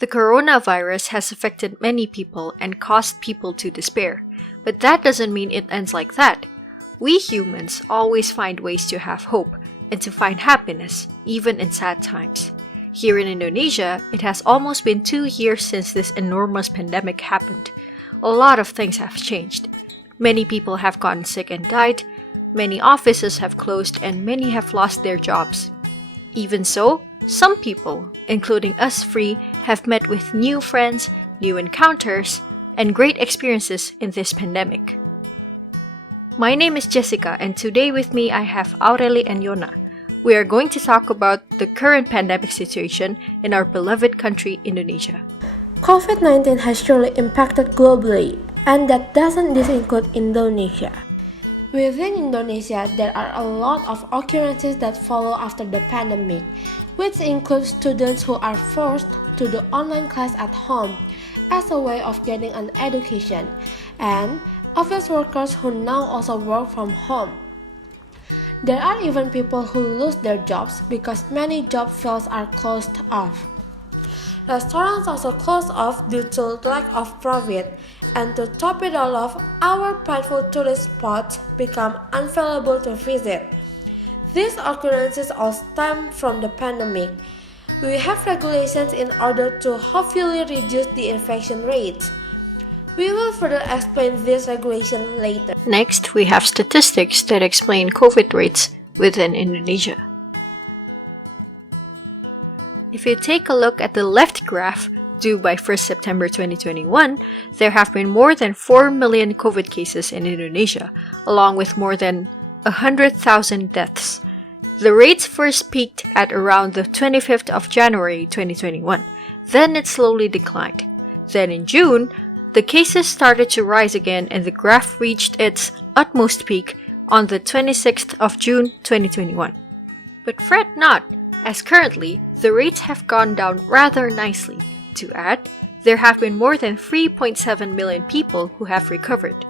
The coronavirus has affected many people and caused people to despair, but that doesn't mean it ends like that. We humans always find ways to have hope and to find happiness, even in sad times. Here in Indonesia, it has almost been 2 years since this enormous pandemic happened. A lot of things have changed. Many people have gotten sick and died, many offices have closed, and many have lost their jobs. Even so, some people, including us three, have met with new friends, new encounters, and great experiences in this pandemic. My name is Jessica, and today with me I have Aurelie and Yona. We are going to talk about the current pandemic situation in our beloved country, Indonesia. COVID-19 has surely impacted globally, and that doesn't include Indonesia. Within Indonesia, there are a lot of occurrences that follow after the pandemic, which includes students who are forced to do online class at home as a way of getting an education, and office workers who now also work from home. There are even people who lose their jobs because many job fields are closed off. Restaurants also closed off due to lack of profit, and to top it all off, our prideful tourist spots become unavailable to visit. These occurrences all stem from the pandemic. We have regulations in order to hopefully reduce the infection rates. We will further explain this regulation later. Next, we have statistics that explain COVID rates within Indonesia. If you take a look at the left graph, due by 1st September 2021, there have been more than 4 million COVID cases in Indonesia, along with more than 100,000 deaths. The rates first peaked at around the 25th of January 2021. Then it slowly declined. Then in June, the cases started to rise again and the graph reached its utmost peak on the 26th of June 2021. But fret not, as currently, the rates have gone down rather nicely. To add, there have been more than 3.7 million people who have recovered.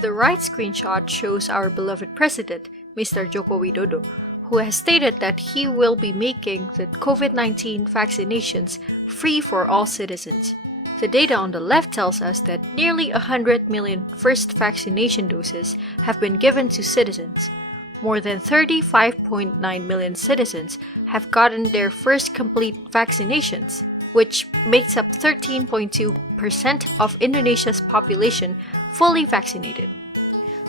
The right screenshot shows our beloved president, Mr. Joko Widodo, who has stated that he will be making the COVID-19 vaccinations free for all citizens. The data on the left tells us that nearly 100 million first vaccination doses have been given to citizens. More than 35.9 million citizens have gotten their first complete vaccinations, which makes up 13.2% of Indonesia's population fully vaccinated.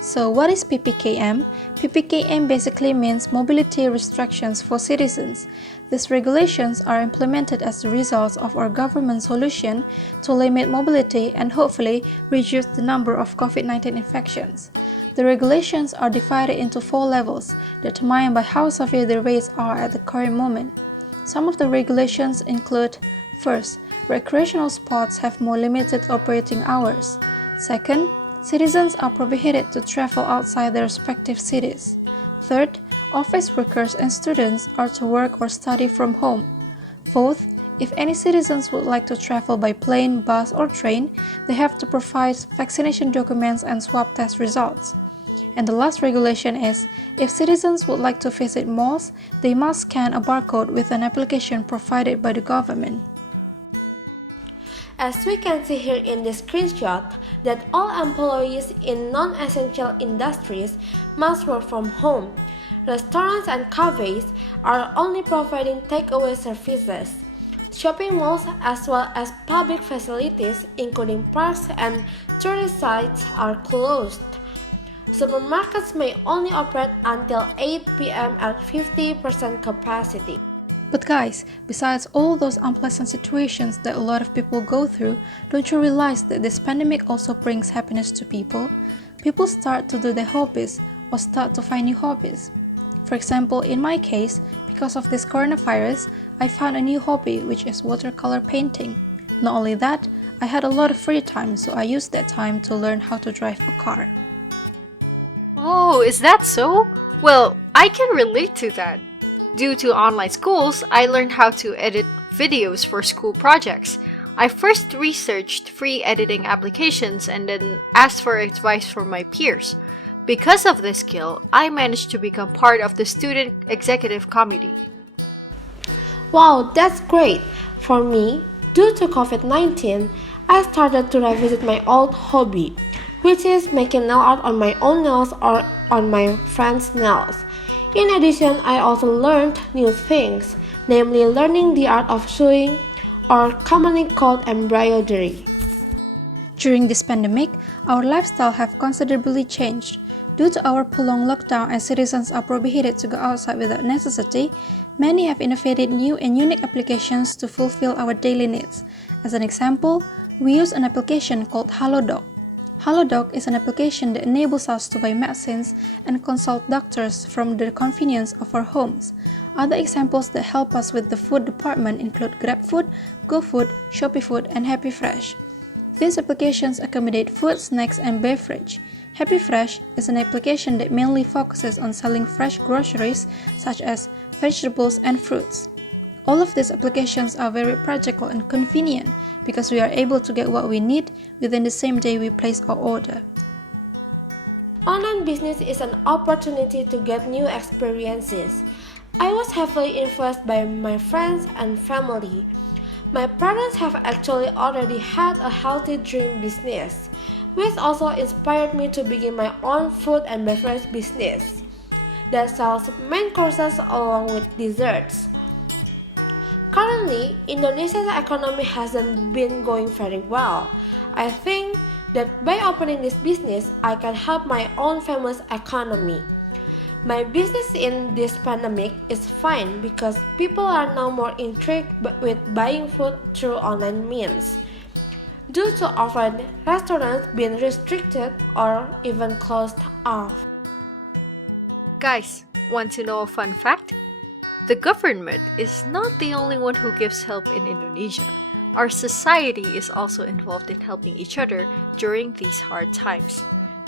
So what is PPKM? PPKM basically means mobility restrictions for citizens. These regulations are implemented as a result of our government's solution to limit mobility and hopefully reduce the number of COVID-19 infections. The regulations are divided into 4 levels, determined by how severe the rates are at the current moment. Some of the regulations include: first, recreational spots have more limited operating hours. Second, citizens are prohibited to travel outside their respective cities. Third, office workers and students are to work or study from home. Fourth, if any citizens would like to travel by plane, bus, or train, they have to provide vaccination documents and swab test results. And the last regulation is, if citizens would like to visit malls, they must scan a barcode with an application provided by the government. As we can see here in this screenshot, that all employees in non-essential industries must work from home. Restaurants and cafes are only providing takeaway services. Shopping malls as well as public facilities, including parks and tourist sites, are closed. Supermarkets may only operate until 8 p.m. at 50% capacity. But guys, besides all those unpleasant situations that a lot of people go through, don't you realize that this pandemic also brings happiness to people? People start to do their hobbies or start to find new hobbies. For example, in my case, because of this coronavirus, I found a new hobby, which is watercolor painting. Not only that, I had a lot of free time, so I used that time to learn how to drive a car. Oh, is that so? Well, I can relate to that. Due to online schools, I learned how to edit videos for school projects. I first researched free editing applications and then asked for advice from my peers. Because of this skill, I managed to become part of the student executive committee. Wow, that's great! For me, Due to COVID-19, I started to revisit my old hobby, which is making nail art on my own nails or on my friends' nails. In addition, I also learned new things, namely learning the art of sewing, or commonly called embroidery. During this pandemic, our lifestyle have considerably changed. Due to our prolonged lockdown and citizens are prohibited to go outside without necessity, many have innovated new and unique applications to fulfill our daily needs. As an example, we use an application called HaloDoc. HaloDoc is an application that enables us to buy medicines and consult doctors from the convenience of our homes. Other examples that help us with the food department include GrabFood, GoFood, ShopeeFood, and HappyFresh. These applications accommodate food, snacks, and beverage. HappyFresh is an application that mainly focuses on selling fresh groceries such as vegetables and fruits. All of these applications are very practical and convenient because we are able to get what we need within the same day we place our order. Online business is an opportunity to get new experiences. I was heavily influenced by my friends and family. My parents have actually already had a healthy drink business, which also inspired me to begin my own food and beverage business that sells main courses along with desserts. Currently, Indonesia's economy hasn't been going very well. I think that by opening this business, I can help my own family's economy. My business in this pandemic is fine because people are now more intrigued with buying food through online means, due to often restaurants being restricted or even closed off. Guys, want to know a fun fact? The government is not the only one who gives help in Indonesia. Our society is also involved in helping each other during these hard times.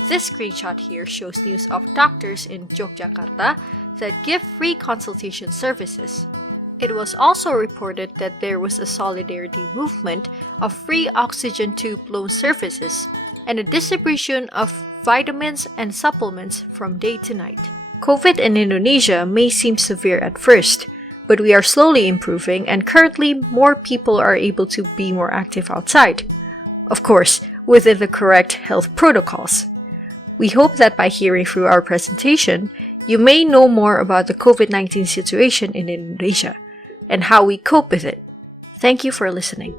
This screenshot here shows news of doctors in Yogyakarta that give free consultation services. It was also reported that there was a solidarity movement of free oxygen tube loan services and a distribution of vitamins and supplements from day to night. COVID in Indonesia may seem severe at first, but we are slowly improving and currently more people are able to be more active outside. Of course, within the correct health protocols. We hope that by hearing through our presentation, you may know more about the COVID-19 situation in Indonesia and how we cope with it. Thank you for listening.